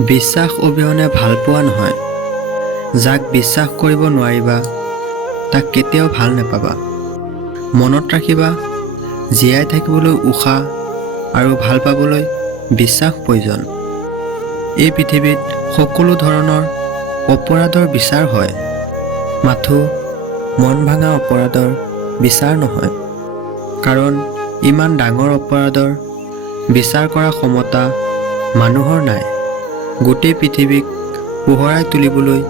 বিশ্বাস অবিহনে ভালপোৱা নহয়। যাক বিশ্বাস কৰিব নোৱাৰিবা তাক কেতিয়াও ভাল নাপাবা। মনত ৰাখিবা, জীয়াই থাকিবলৈ উশাহ আৰু ভাল পাবলৈ বিশ্বাস প্ৰয়োজন। এই পৃথিৱীত সকলো ধৰণৰ অপৰাধৰ বিচাৰ হয়, মাথো মন ভাঙা অপৰাধৰ বিচাৰ নহয়। কাৰণ ইমান ডাঙৰ অপৰাধৰ বিচাৰ কৰা ক্ষমতা মানুহৰ নাই। গোটেই পৃথিৱীক পোহৰাই তুলিবলৈ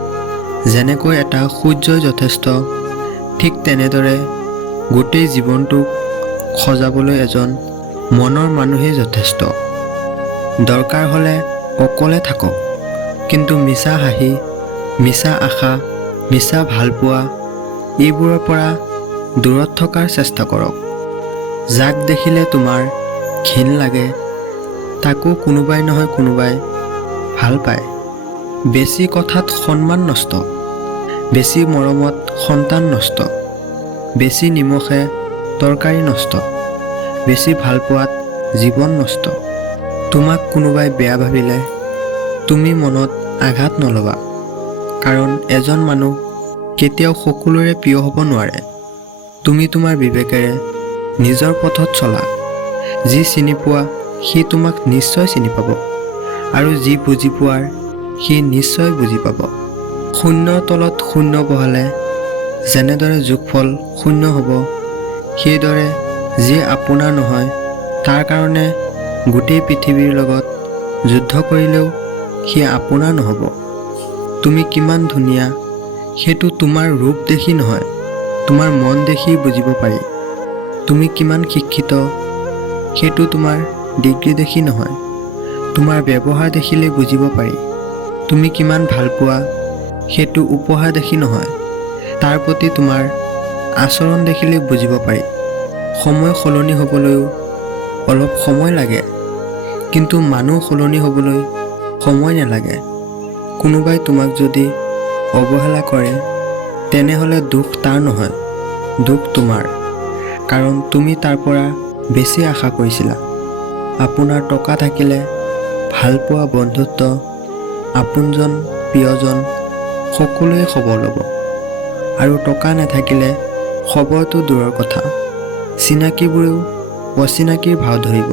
যেনেকৈ এটা সূৰ্যই যথেষ্ট, ঠিক তেনেদৰে গোটেই জীৱনটোক সজাবলৈ এজন মনৰ মানুহেই যথেষ্ট। দৰকাৰ হ'লে অকলে থাকক, কিন্তু মিছা হাঁহি, মিছা আশা, মিছা ভালপোৱা এইবোৰৰ পৰা দূৰত থকাৰ চেষ্টা কৰক। যাক দেখিলে তোমাৰ ঘিণ লাগে তাকো কোনোবাই নহয় কোনোবাই ভাল পায়। বেছি কথাত সন্মান নষ্ট, বেছি মৰমত সন্তান নষ্ট, বেছি নিমখে তৰকাৰী নষ্ট, বেছি ভালপোৱাত জীৱন নষ্ট। তোমাক কোনোবাই বেয়া ভাবিলে তুমি মনত আঘাত নল'বা, কাৰণ এজন মানুহ কেতিয়াও সকলোৰে প্ৰিয় হ'ব নোৱাৰে। তুমি তোমাৰ বিবেকেৰে নিজৰ পথত চলা। যি চিনি পোৱা সি তোমাক নিশ্চয় চিনি পাব, আৰু যি বুজি পোৱাৰ সি নিশ্চয় বুজি পাব। শূন্যৰ তলত শূন্য বহালে যেনেদৰে যোগফল শূন্য হ'ব, সেইদৰে যি আপোনাৰ নহয় তাৰ কাৰণে গোটেই পৃথিৱীৰ লগত যুদ্ধ কৰিলেও সি আপোনাৰ নহ'ব। তুমি কিমান ধুনীয়া সেইটো তোমাৰ ৰূপ দেখি নহয়, তোমাৰ মন দেখি বুজিব পাৰি। তুমি কিমান শিক্ষিত সেইটো তোমাৰ ডিগ্ৰী দেখি নহয়, তোমাৰ ব্যৱহাৰ দেখিলে বুজিব পাৰি। তুমি কিমান ভালপোৱা সেইটো উপহাৰ দেখি নহয়, তাৰ প্ৰতি তোমাৰ আচৰণ দেখিলে বুজিব পাৰি। সময় সলনি হ'বলৈও অলপ সময় লাগে, কিন্তু মানুহ সলনি হ'বলৈ সময় নালাগে। কোনোবাই তোমাক যদি অৱহেলা কৰে তেনেহ'লে দুখ তাৰ নহয়, দুখ তোমাৰ, কাৰণ তুমি তাৰ পৰা বেছি আশা কৰিছিলা। আপোনাৰ টকা থাকিলে ভালপোৱা, বন্ধুত্ব, আপোনজন, প্ৰিয়জন সকলোৱে খবৰ ল'ব, আৰু টকা নাথাকিলে খবৰটো দূৰৰ কথা, চিনাকিবোৰেও অচিনাকিৰ ভাও ধৰিব।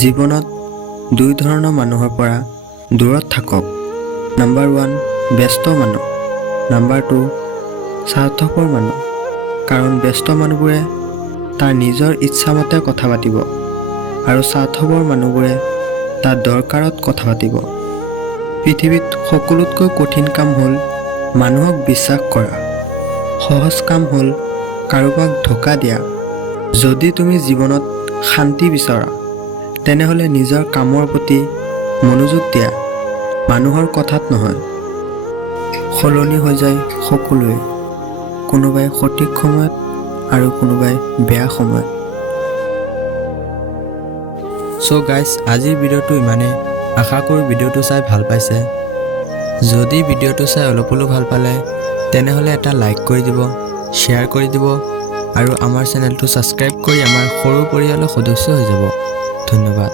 জীৱনত দুই ধৰণৰ মানুহৰ পৰা দূৰত থাকক। নাম্বাৰ 1 ব্যস্ত মানুহ, নাম্বাৰ 2 স্বাৰ্থপৰ মানুহ। কাৰণ ব্যস্ত মানুহবোৰে তাৰ নিজৰ ইচ্ছামতে কথা পাতিব, আৰু স্বাৰ্থপৰ মানুহবোৰে তাৰ দৰকাৰত কথা পাতিব। পৃথিৱীত সকলোতকৈ কঠিন কাম হ'ল মানুহক বিশ্বাস কৰা, সহজ কাম হ'ল কাৰোবাক ধোকা দিয়া। যদি তুমি জীৱনত শান্তি বিচৰা তেনেহ'লে নিজৰ কামৰ প্ৰতি মনোযোগ দিয়া, মানুহৰ কথাত নহয়। সলনি হৈ যায় সকলোৱে, কোনোবাই সঠিক সময়ত আৰু কোনোবাই বেয়া সময়ত। চ' গাইজ, আজিৰ ভিডিঅ'টো ইমানেই। আশা কৰোঁ ভিডিঅ'টো চাই ভাল পাইছে। যদি ভিডিঅ'টো চাই অলপ হ'লেও ভাল পালে তেনেহ'লে এটা লাইক কৰি দিব, শ্বেয়াৰ কৰি দিব, আৰু আমাৰ চেনেলটো ছাবস্ক্ৰাইব কৰি আমাৰ সৰু পৰিয়ালৰ সদস্য হৈ যাব। ধন্যবাদ।